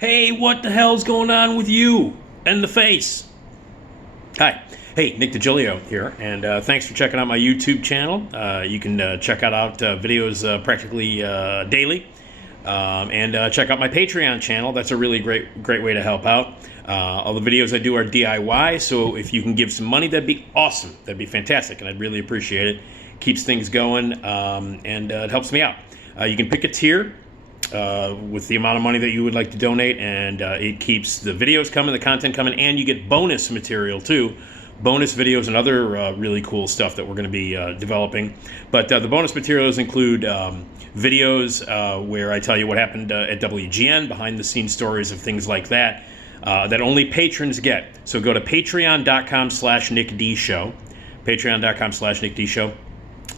Hey, what the hell's going on with you and the face? Hi. Hey, Nick Digilio here, and thanks for checking out my YouTube channel. You can check out videos practically daily, and check out my Patreon channel. That's a really great way to help out. All the videos I do are DIY, so if you can give some money, that'd be awesome. That'd be fantastic, and I'd really appreciate it. Keeps things going, and it helps me out. You can pick a tier with the amount of money that you would like to donate, and it keeps the videos coming, the content coming, and you get bonus material too. Bonus videos and other really cool stuff that we're going to be developing. But the bonus materials include videos where I tell you what happened at WGN, behind the scenes stories of things like that, that only patrons get. So go to patreon.com/NickDShow, patreon.com/NickDShow.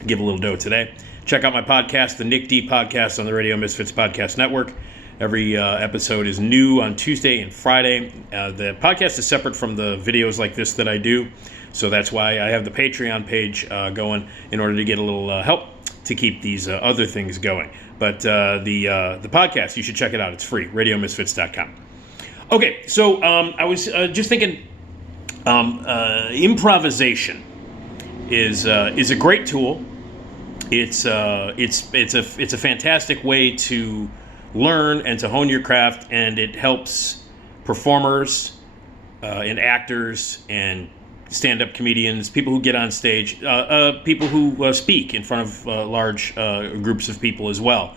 Give a little dough today. Check out my podcast, the Nick D Podcast, on the Radio Misfits Podcast Network. Every episode is new on Tuesday and Friday. The podcast is separate from the videos like this that I do, so that's why I have the Patreon page going, in order to get a little help to keep these other things going. But the podcast, you should check it out. It's free, radiomisfits.com. Okay, so I was just thinking, improvisation is a great tool. It's a fantastic way to learn and to hone your craft, and it helps performers and actors and stand-up comedians, people who get on stage, people who speak in front of large groups of people as well.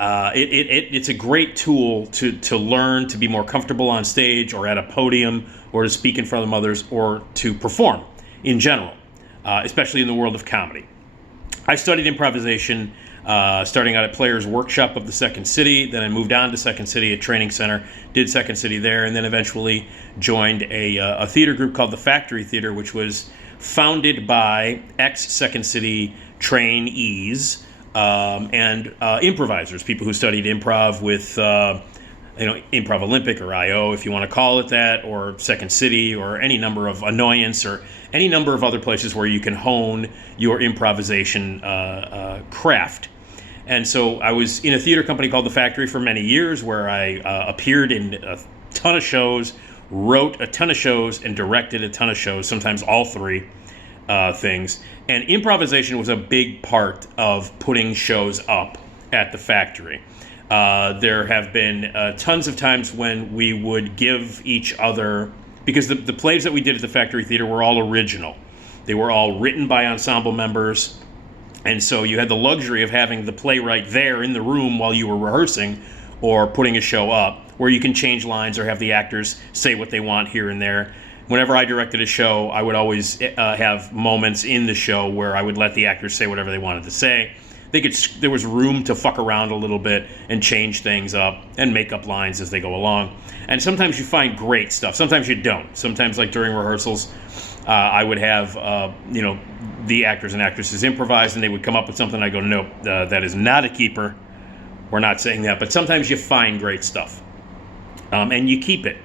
It's a great tool to learn to be more comfortable on stage or at a podium, or to speak in front of others, or to perform in general, especially in the world of comedy. I studied improvisation starting out at Players Workshop of the Second City. Then I moved on to Second City at Training Center, did Second City there, and then eventually joined a theater group called the Factory Theater, which was founded by ex-Second City trainees and improvisers, people who studied improv with Improv Olympic, or IO, if you want to call it that, or Second City, or any number of Annoyance, or any number of other places where you can hone your improvisation craft. And so I was in a theater company called The Factory for many years, where I appeared in a ton of shows, wrote a ton of shows, and directed a ton of shows, sometimes all three things. And improvisation was a big part of putting shows up at The Factory. There have been tons of times when we would give each other, because the plays that we did at the Factory Theater were all original. They were all written by ensemble members, and so you had the luxury of having the playwright there in the room while you were rehearsing or putting a show up, where you can change lines or have the actors say what they want here and there. Whenever I directed a show, I would always have moments in the show where I would let the actors say whatever they wanted to say. There was room to fuck around a little bit and change things up and make up lines as they go along. And sometimes you find great stuff. Sometimes you don't. Sometimes, like during rehearsals, I would have the actors and actresses improvise, and they would come up with something. I go, nope, that is not a keeper. We're not saying that. But sometimes you find great stuff, and you keep it.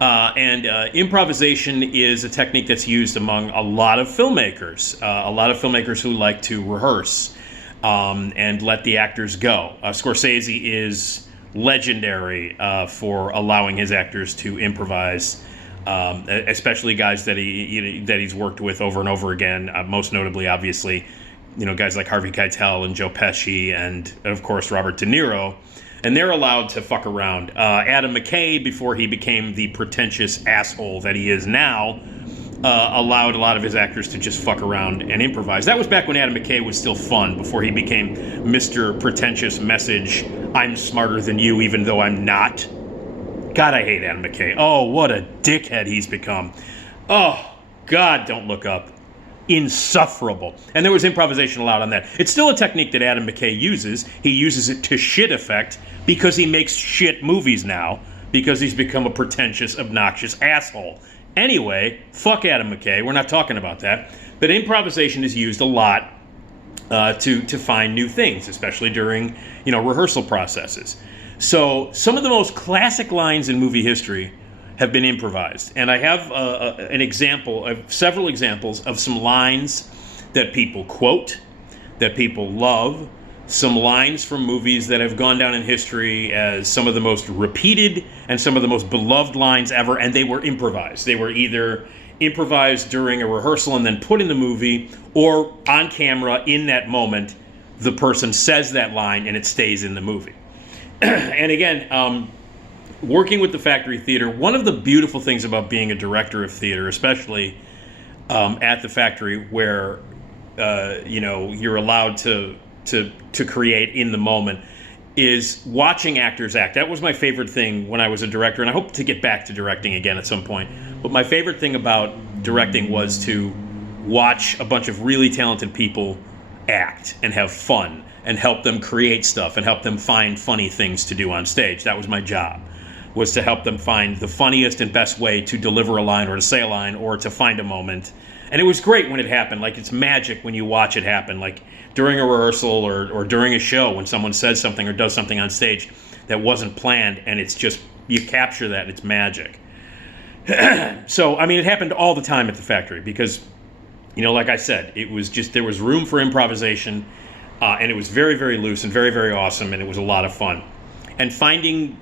And improvisation is a technique that's used among a lot of filmmakers. A lot of filmmakers who like to rehearse and let the actors go. Scorsese is legendary for allowing his actors to improvise, especially guys that he's worked with over and over again. Most notably, obviously, guys like Harvey Keitel and Joe Pesci, and of course Robert De Niro. And they're allowed to fuck around. Adam McKay, before he became the pretentious asshole that he is now, allowed a lot of his actors to just fuck around and improvise. That was back when Adam McKay was still fun, before he became Mr. Pretentious Message, I'm smarter than you even though I'm not. God, I hate Adam McKay. Oh, what a dickhead he's become. Oh, God, don't look up. Insufferable. And there was improvisation allowed on that. It's still a technique that Adam McKay uses. He uses it to shit effect because he makes shit movies now, because he's become a pretentious, obnoxious asshole. Anyway, fuck Adam McKay. We're not talking about that. But improvisation is used a lot to find new things, especially during rehearsal processes. So some of the most classic lines in movie history have been improvised, and I have several examples of some lines that people quote, that people love, some lines from movies that have gone down in history as some of the most repeated and some of the most beloved lines ever, and they were improvised. They were either improvised during a rehearsal and then put in the movie, or on camera in that moment, the person says that line and it stays in the movie. And again, working with the Factory Theater, one of the beautiful things about being a director of theater, especially at the Factory, where you're allowed to create in the moment, is watching actors act. That was my favorite thing when I was a director, and I hope to get back to directing again at some point. But my favorite thing about directing was to watch a bunch of really talented people act and have fun and help them create stuff and help them find funny things to do on stage. That was my job, was to help them find the funniest and best way to deliver a line or to say a line or to find a moment. And it was great when it happened. Like, it's magic when you watch it happen. Like, during a rehearsal or during a show, when someone says something or does something on stage that wasn't planned, and it's just, you capture that, it's magic. So, I mean, it happened all the time at the Factory because, like I said, it was just, there was room for improvisation, and it was very, very loose and very, very awesome, and it was a lot of fun. And finding,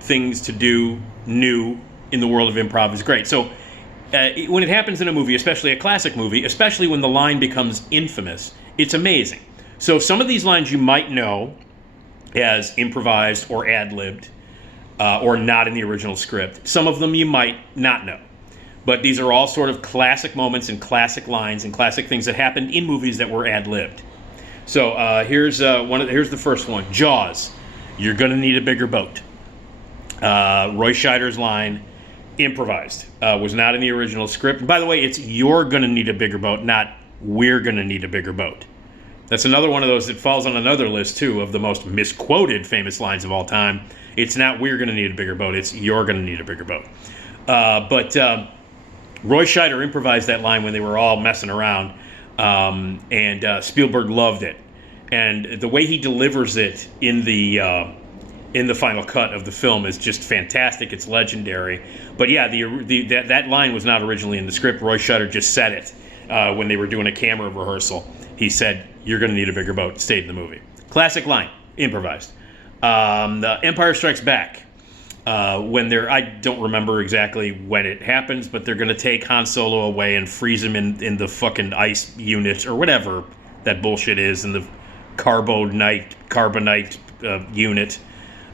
things to do new in the world of improv is great. So, when it happens in a movie, especially a classic movie, especially when the line becomes infamous, it's amazing. So some of these lines you might know as improvised or ad-libbed or not in the original script. Some of them you might not know. But these are all sort of classic moments and classic lines and classic things that happened in movies that were ad-libbed. So here's the first one. Jaws, you're gonna need a bigger boat. Roy Scheider's line, improvised, was not in the original script. And by the way, it's you're gonna need a bigger boat, not we're gonna need a bigger boat. That's another one of those that falls on another list too of the most misquoted famous lines of all time. It's not we're gonna need a bigger boat, it's you're gonna need a bigger boat. But Roy Scheider improvised that line when they were all messing around, and Spielberg loved it. And the way he delivers it in the final cut of the film is just fantastic. It's legendary. But yeah, that line was not originally in the script. Roy Scheider just said it when they were doing a camera rehearsal. He said, "You're going to need a bigger boat." Stayed in the movie. Classic line, improvised. The Empire Strikes Back. I don't remember exactly when it happens, but they're going to take Han Solo away and freeze him in the fucking ice unit or whatever that bullshit is, in the carbonite unit.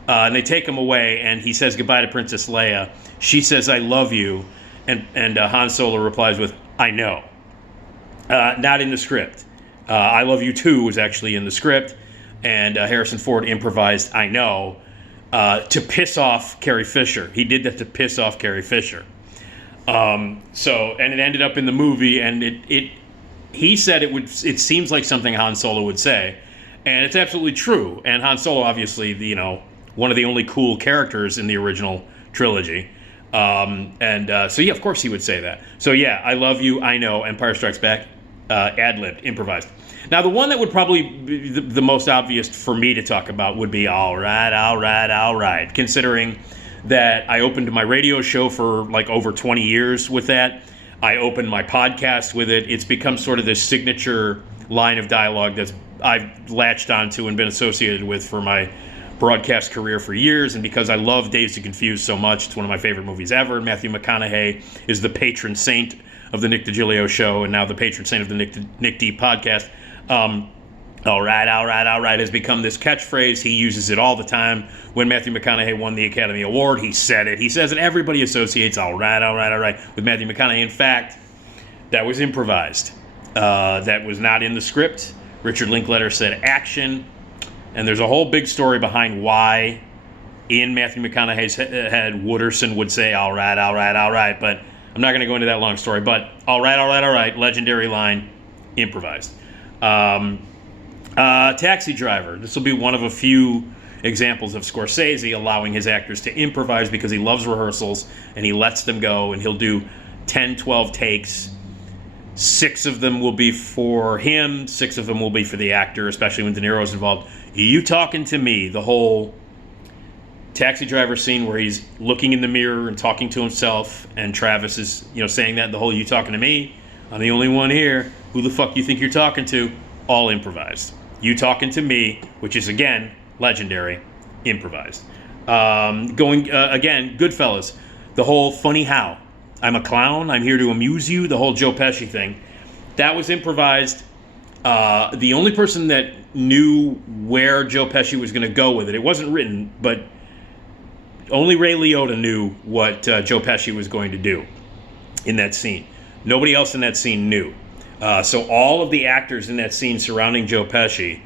And they take him away, and he says goodbye to Princess Leia. She says, "I love you," and Han Solo replies with, "I know." Not in the script. "I love you too" was actually in the script, and Harrison Ford improvised "I know" to piss off Carrie Fisher. He did that to piss off Carrie Fisher. And it ended up in the movie, and he said it seems like something Han Solo would say, and it's absolutely true. And Han Solo, obviously, one of the only cool characters in the original trilogy. So yeah, of course he would say that. So yeah, "I love you, I know," Empire Strikes Back, ad-libbed, improvised. Now the one that would probably be the most obvious for me to talk about would be all right, considering that I opened my radio show for like over 20 years with that. I opened my podcast with it. It's become sort of this signature line of dialogue that I've latched onto and been associated with for my broadcast career for years, and because I love Dazed and Confused so much, it's one of my favorite movies ever. Matthew McConaughey is the patron saint of the Nick Digilio show, and now the patron saint of the Nick D podcast. All right has become this catchphrase. He uses it all the time. When Matthew McConaughey won the Academy Award, he said it. He says it. Everybody associates all right with Matthew McConaughey. In fact, that was improvised. That was not in the script. Richard Linklater said action. And there's a whole big story behind why in Matthew McConaughey's head, Wooderson would say, all right. But I'm not going to go into that long story. But all right, legendary line, improvised. Taxi Driver. This will be one of a few examples of Scorsese allowing his actors to improvise because he loves rehearsals and he lets them go, and he'll do 10, 12 takes. 6 of them will be for him, 6 of them will be for the actor, especially when De Niro's involved. "You talking to me?" The whole Taxi Driver scene where he's looking in the mirror and talking to himself, and Travis is, saying that, the whole "you talking to me? I'm the only one here. Who the fuck you think you're talking to?" All improvised. You Talking to Me, which is, again, legendary, improvised. Again, Goodfellas, the whole funny how. I'm a clown, I'm here to amuse you, the whole Joe Pesci thing. That was improvised. The only person that knew where Joe Pesci was going to go with it, it wasn't written, but only Ray Liotta knew what Joe Pesci was going to do in that scene. Nobody else in that scene knew. So all of the actors in that scene surrounding Joe Pesci,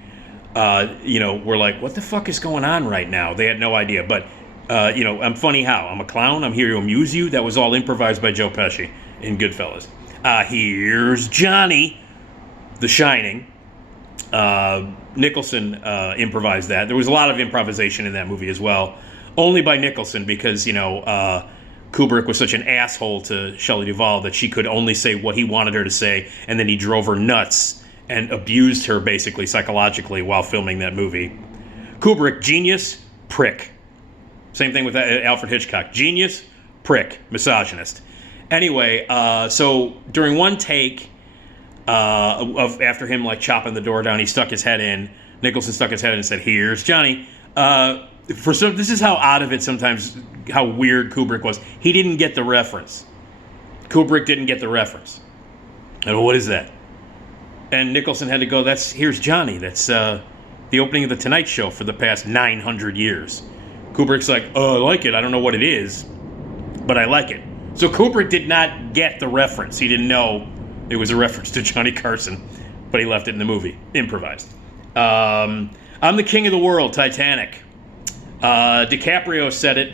were like, what the fuck is going on right now? They had no idea. But, I'm funny how. I'm a clown. I'm here to amuse you. That was all improvised by Joe Pesci in Goodfellas. Here's Johnny, The Shining. Nicholson improvised that. There was a lot of improvisation in that movie as well. Only by Nicholson because, Kubrick was such an asshole to Shelley Duvall that she could only say what he wanted her to say, and then he drove her nuts and abused her basically psychologically while filming that movie. Kubrick, genius, prick. Same thing with Alfred Hitchcock. Genius, prick, misogynist. Anyway, so during one take of after him like chopping the door down, he stuck his head in. Nicholson stuck his head in and said, "Here's Johnny." This is how out of it sometimes, how weird Kubrick was. He didn't get the reference. Kubrick didn't get the reference. And what is that? And Nicholson had to go, here's Johnny. That's the opening of The Tonight Show for the past 900 years. Kubrick's like, I like it. I don't know what it is, but I like it. So Kubrick did not get the reference. He didn't know it was a reference to Johnny Carson, but he left it in the movie. Improvised. I'm the King of the World, Titanic. DiCaprio said it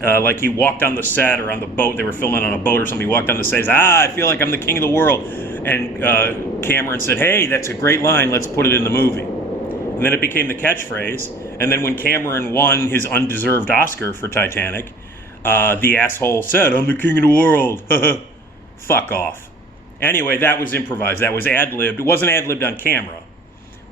like he walked on the set or on the boat. They were filming on a boat or something. He walked on the set and said, I feel like I'm the king of the world. And Cameron said, hey, that's a great line. Let's put it in the movie. And then it became the catchphrase. And then when Cameron won his undeserved Oscar for Titanic, the asshole said, I'm the king of the world. Fuck off. Anyway, that was improvised. That was ad-libbed. It wasn't ad-libbed on camera,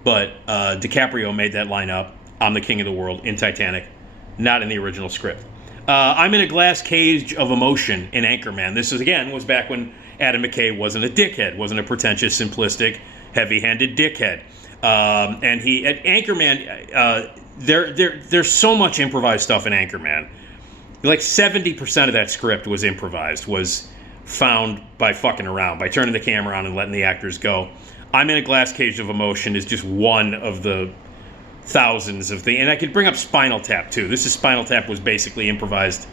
but DiCaprio made that line up. I'm the king of the world in Titanic, not in the original script. I'm in a glass cage of emotion in Anchorman. This was back when Adam McKay wasn't a dickhead, wasn't a pretentious, simplistic, heavy-handed dickhead. And he at Anchorman, there's so much improvised stuff in Anchorman. Like 70% of that script was improvised, was found by fucking around, by turning the camera on and letting the actors go. I'm in a glass cage of emotion is just one of the thousands of things. And I could bring up Spinal Tap, too. Spinal Tap was basically improvised,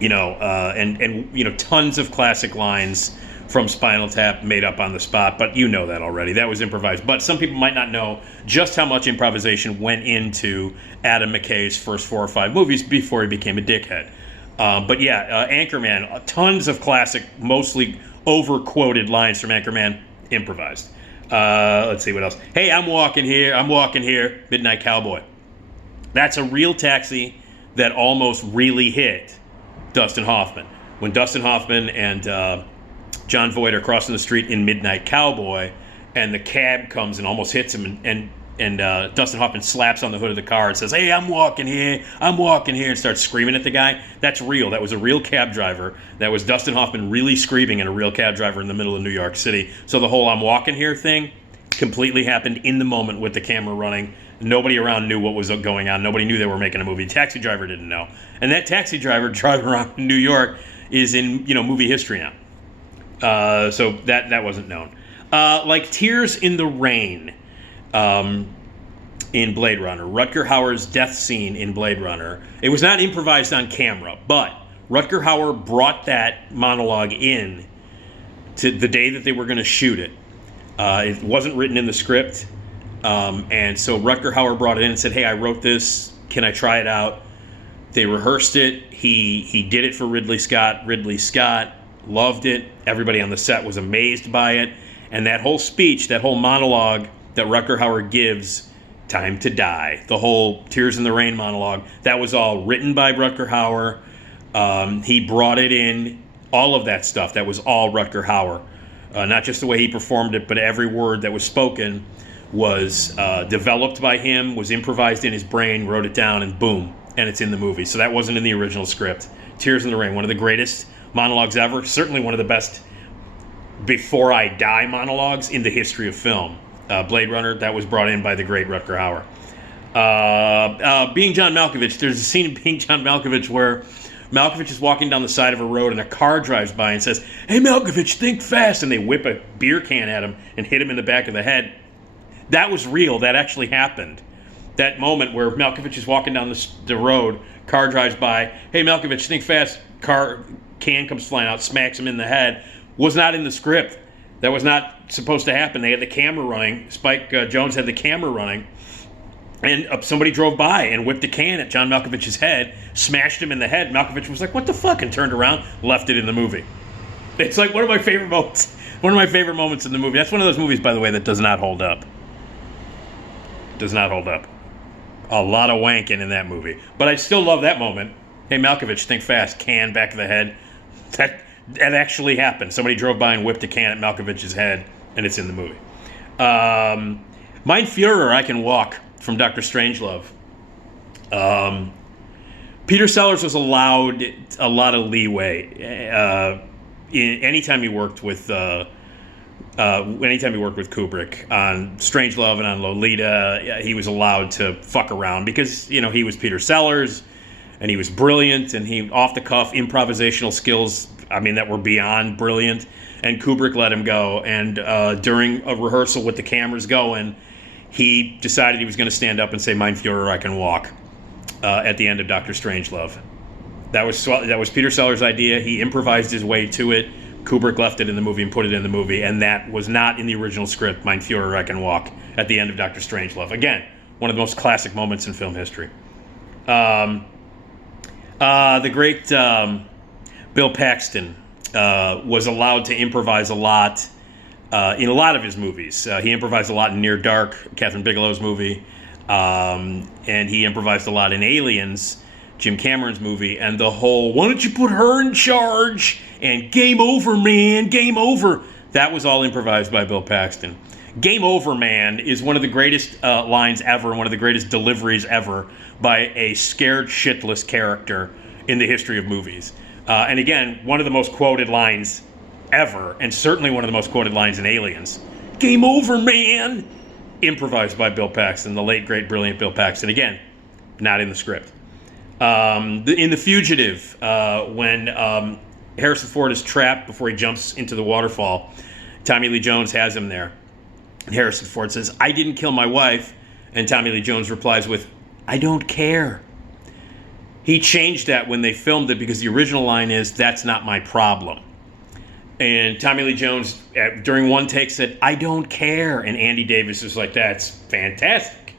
and tons of classic lines from Spinal Tap made up on the spot, but you know that already. That was improvised. But some people might not know just how much improvisation went into Adam McKay's first 4 or 5 movies before he became a dickhead. Anchorman, tons of classic, mostly over-quoted lines from Anchorman, improvised. Let's see what else. Hey, I'm walking here, Midnight Cowboy. That's a real taxi that almost really hit Dustin Hoffman. When Dustin Hoffman and John Voight are crossing the street in Midnight Cowboy, and the cab comes and almost hits him, and Dustin Hoffman slaps on the hood of the car and says, hey, I'm walking here, and starts screaming at the guy. That's real. That was a real cab driver. That was Dustin Hoffman really screaming at a real cab driver in the middle of New York City. So the whole I'm walking here thing completely happened in the moment with the camera running. Nobody around knew what was going on. Nobody knew they were making a movie. The taxi driver didn't know. And that taxi driver driving around in New York is in movie history now. So that wasn't known. Like Tears in the Rain in Blade Runner. Rutger Hauer's death scene in Blade Runner. It was not improvised on camera, but Rutger Hauer brought that monologue in to the day that they were going to shoot it. It wasn't written in the script. And so Rutger Hauer brought it in and said, hey, I wrote this. Can I try it out? They rehearsed it. He did it for Ridley Scott. Ridley Scott loved it. Everybody on the set was amazed by it. And that whole speech, that whole monologue that Rutger Hauer gives, Time to Die, the whole Tears in the Rain monologue, that was all written by Rutger Hauer. He brought it in, all of that stuff. That was all Rutger Hauer. Not just the way he performed it, but every word that was spoken was developed by him, was improvised in his brain, wrote it down, and boom, and it's in the movie. So that wasn't in the original script. Tears in the Rain, one of the greatest monologues ever, certainly one of the best before I die monologues in the history of film. Blade Runner, that was brought in by the great Rutger Hauer. Being John Malkovich, there's a scene in Being John Malkovich where Malkovich is walking down the side of a road and a car drives by and says, "Hey Malkovich, think fast," and they whip a beer can at him and hit him in the back of the head. That was real. That actually happened. That moment where Malkovich is walking down the road, car drives by, "Hey Malkovich, think fast," car can comes flying out, smacks him in the head, was not in the script. That was not supposed to happen. They had the camera running. Spike Jonze had the camera running. And somebody drove by and whipped a can at John Malkovich's head, smashed him in the head. Malkovich was like, "What the fuck?" and turned around, left it in the movie. It's like one of my favorite moments. One of my favorite moments in the movie. That's one of those movies, by the way, that does not hold up. Does not hold up. A lot of wanking in that movie. But I still love that moment. "Hey, Malkovich, think fast." Can, back of the head. That actually happened. Somebody drove by and whipped a can at Malkovich's head, and it's in the movie. Mein Führer, I Can Walk, from Dr. Strangelove. Peter Sellers was allowed a lot of leeway anytime he worked with Kubrick on Strangelove and on Lolita. He was allowed to fuck around because he was Peter Sellers and he was brilliant and he off the cuff improvisational skills. I mean, that were beyond brilliant. And Kubrick let him go. And during a rehearsal with the cameras going, he decided he was going to stand up and say, "Mein Führer, I Can Walk," at the end of Dr. Strangelove. That was Peter Sellers' idea. He improvised his way to it. Kubrick left it in the movie and put it in the movie, and that was not in the original script, "Mein Führer, I Can Walk," at the end of Dr. Strangelove. Again, one of the most classic moments in film history. The great Bill Paxton was allowed to improvise a lot in a lot of his movies. He improvised a lot in Near Dark, Catherine Bigelow's movie, and he improvised a lot in Aliens, Jim Cameron's movie, and the whole "why don't you put her in charge?" and "game over, man, game over." That was all improvised by Bill Paxton. "Game over, man" is one of the greatest lines ever, one of the greatest deliveries ever by a scared shitless character in the history of movies. And again, one of the most quoted lines ever, and certainly one of the most quoted lines in Aliens. "Game over, man." Improvised by Bill Paxton, the late, great, brilliant Bill Paxton. Again, not in the script. In The Fugitive, when Harrison Ford is trapped before he jumps into the waterfall, Tommy Lee Jones has him there. Harrison Ford says, "I didn't kill my wife," and Tommy Lee Jones replies with, "I don't care." He changed that when they filmed it because the original line is, "That's not my problem." And Tommy Lee Jones, during one take, said, "I don't care." And Andy Davis was like, "That's fantastic."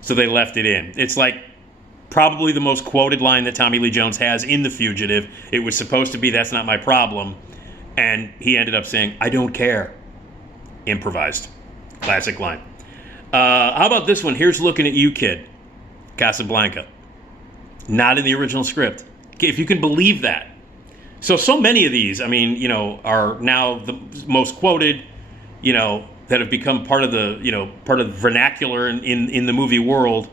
So they left it in. It's like probably the most quoted line that Tommy Lee Jones has in The Fugitive. It was supposed to be, "That's not my problem." And he ended up saying, "I don't care." Improvised. Classic line. How about this one? "Here's Looking at You, Kid." Casablanca. Not in the original script. If you can believe that. So many of these, I mean, are now the most quoted, that have become part of the vernacular in the movie world,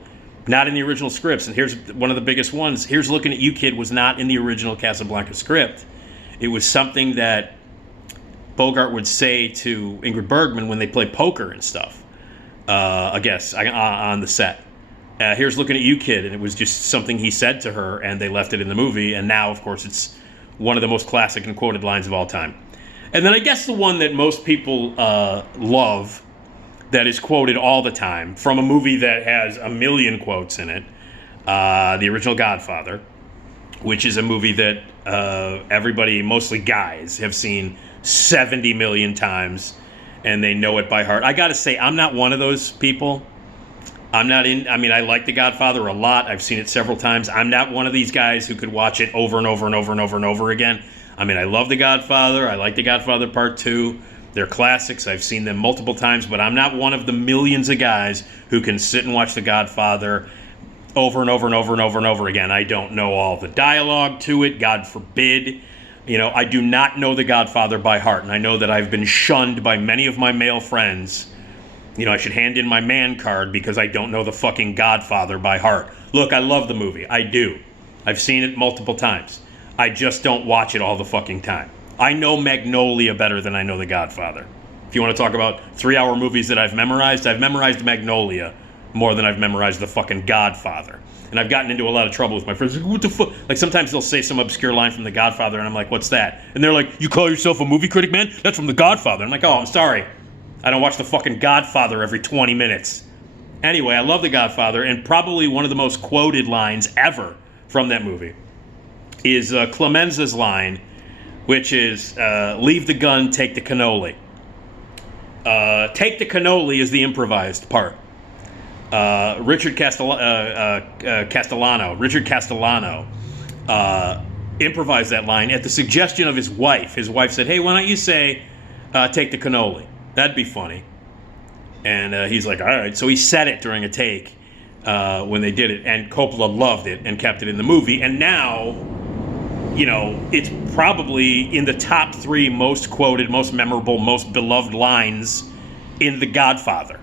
not in the original scripts. And here's one of the biggest ones. "Here's Looking at You, Kid" was not in the original Casablanca script. It was something that Bogart would say to Ingrid Bergman when they played poker and stuff, I guess, on the set. "Here's Looking at You, Kid," and it was just something he said to her, and they left it in the movie, and now, of course, it's one of the most classic and quoted lines of all time. And then I guess the one that most people love, that is quoted all the time, from a movie that has a million quotes in it, the original Godfather, which is a movie that everybody, mostly guys, have seen 70 million times, and they know it by heart. I gotta say, I'm not one of those people. I like The Godfather a lot. I've seen it several times. I'm not one of these guys who could watch it over and over and over and over and over again. I mean, I love The Godfather. I like The Godfather Part 2. They're classics. I've seen them multiple times, but I'm not one of the millions of guys who can sit and watch The Godfather over and over and over and over and over again. I don't know all the dialogue to it, God forbid. I do not know The Godfather by heart, and I know that I've been shunned by many of my male friends. I should hand in my man card because I don't know the fucking Godfather by heart. Look, I love the movie. I do. I've seen it multiple times. I just don't watch it all the fucking time. I know Magnolia better than I know The Godfather. If you want to talk about 3-hour movies that I've memorized Magnolia more than I've memorized the fucking Godfather. And I've gotten into a lot of trouble with my friends. Like, what the fuck? Like, sometimes they'll say some obscure line from The Godfather, and I'm like, what's that? And they're like, you call yourself a movie critic, man? That's from The Godfather. I'm like, oh, I'm sorry. I don't watch the fucking Godfather every 20 minutes. Anyway, I love The Godfather, and probably one of the most quoted lines ever from that movie is Clemenza's line, which is, leave the gun, take the cannoli. Take the cannoli is the improvised part. Richard Castellano improvised that line at the suggestion of his wife. His wife said, hey, why don't you say, take the cannoli? That'd be funny. And he's like, all right. So he said it during a take when they did it, and Coppola loved it and kept it in the movie. And now, you know, it's probably in the top 3 most quoted, most memorable, most beloved lines in The Godfather.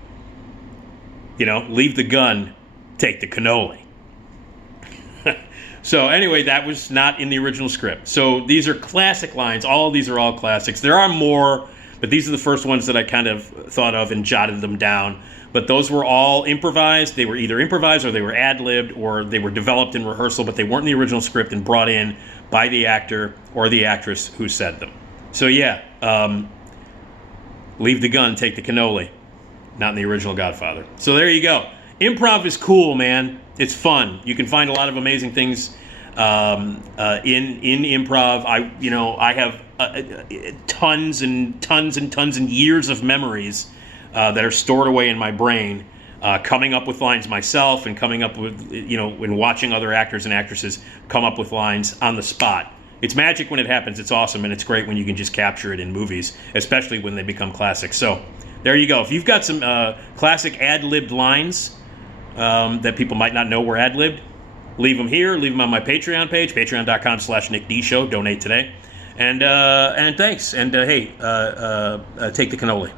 You know, leave the gun, take the cannoli. So anyway, that was not in the original script. So these are classic lines. All these are all classics. There are more, but these are the first ones that I kind of thought of and jotted them down. But those were all improvised. They were either improvised or they were ad-libbed or they were developed in rehearsal, but they weren't in the original script and brought in by the actor or the actress who said them. So yeah, leave the gun, take the cannoli. Not in the original Godfather. So there you go. Improv is cool, man. It's fun. You can find a lot of amazing things in improv. I have tons and years of memories that are stored away in my brain, coming up with lines myself and coming up with, when watching other actors and actresses come up with lines on the spot. It's magic when it happens. It's awesome, and it's great when you can just capture it in movies, especially when they become classics. So there you go. If you've got some classic ad-libbed lines that people might not know were ad-libbed, leave them here. Leave them on my Patreon page, patreon.com/NickDShow. Donate today. And thanks. And hey, take the cannoli.